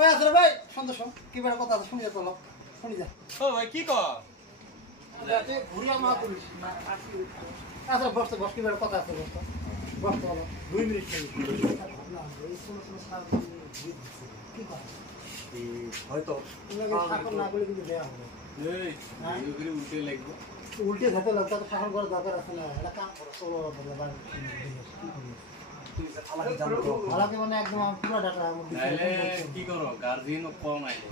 ওই আসলে ভাই সন্তোষ কি বেড়া কথা আছে শুনি যা চলো শুনি যা ও ভাই কি কর যাতে ঘুরিয়া মা করিস আচ্ছা বসতে বস কি বেড়া কথা আছে বসতে বসতে হলো 2 মিনিট কি কথা হয়তো শাসন না করলে কিন্তু দেয়া হবে উল্টে লাগবে উল্টে যেতে লাগতো তো শাসন করার দরকার আছে না এটা কাম করো চলো হালাকে মানে একদম পুরো ডাটা কি করো গার্জিয়ান কম আইলে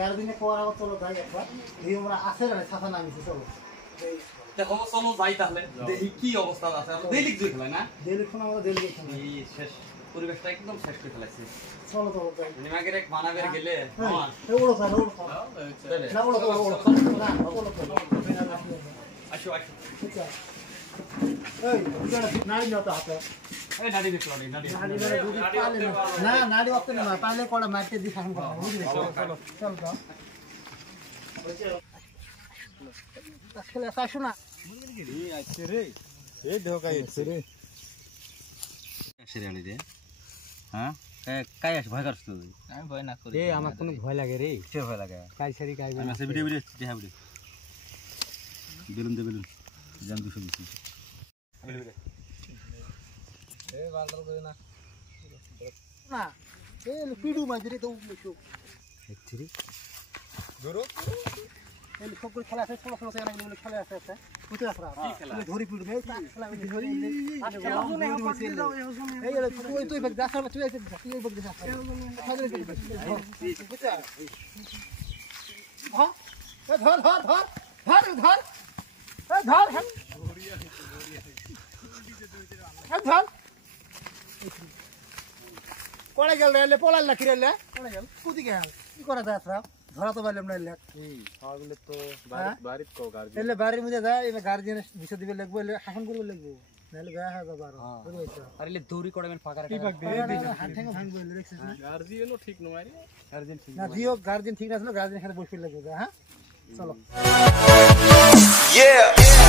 গার্দিনে কোয়ার চলো যাই একবার এই আমরা আছে না ছাতা নামিছে চলো দেখো চলো যাই তাহলে দেখি কি অবস্থা আছে আমরা দেলিক জুই খেলাই না দেলিক ফোন আমরা দেলিক খেলাই এই শেষ পরিবেশটা একদম শেষ করে ফেলাইছে চলো চলো যাই নিমাগের এক মানাবের গেলে হ্যাঁ ওলো স্যার ওলো না ওলো না ওলো আসো আসো এই নাড়ি নাও তো হাতে এই নাড়ি দেখলো নাড়ি না নাড়ি ওতে না পালে কোড়া মারতে দি শাসন করা বুঝলি চলো চলো চল তো আসলে আসো না এই আইছে রে এই ঢোকাই আইছে রে আসেরানি রে হ্যাঁ কাই আস ভয় করছ তুই আমি ভয় না করি এই আমার কোনো ভয় লাগে রে কি ভয় লাগে কাইসারি কাই আমি আছে ভিডিও দেখা ভিডিও বেলুন দে বেলুন জান 220 এই বান্দর কই না না এই পিডু মাঝরে তো উঠলো একচুয়ালি ধরো এই সকল খেলা আছে ছোট ছোট জায়গা গুলো খেলা আছে আছে বুঝতে পারছ কি খেলা ধরি পিডু মে খেলা ধরি এই তুই তুই বেগ দাস তুই তুই বেগ দাস খাদরে বুঝছ হ্যাঁ ধর ধর ধর ধর ধর এই ধর ধর কোড়ে গেল রে পোলাল লাকি রে কোড়ে গেল কুদি গেল কি করা যায় আপরা ধরা তো পাইলাম না লে ছাগলে তো বাড়িত কো গার্জি এলে বাড়ির মধ্যে যায় এলে গার্জিয়ান বিষয় দিবে লাগবে এলে শাসন করবে লাগবে নালে গায় হয়ে যাবে আর বুঝছো আরে লে দৌড়ি করবেন ফাঁকা কি পাক দে হাত ঠ্যাঙ্গ ভাঙবে এলে দেখছিস না গার্জিয়ানও ঠিক নয় রে গার্জিয়ান ঠিক না দিও গার্জিয়ান ঠিক না ছিল গার্জিয়ান এখানে বসে লাগবে হ্যাঁ চলো Yeah.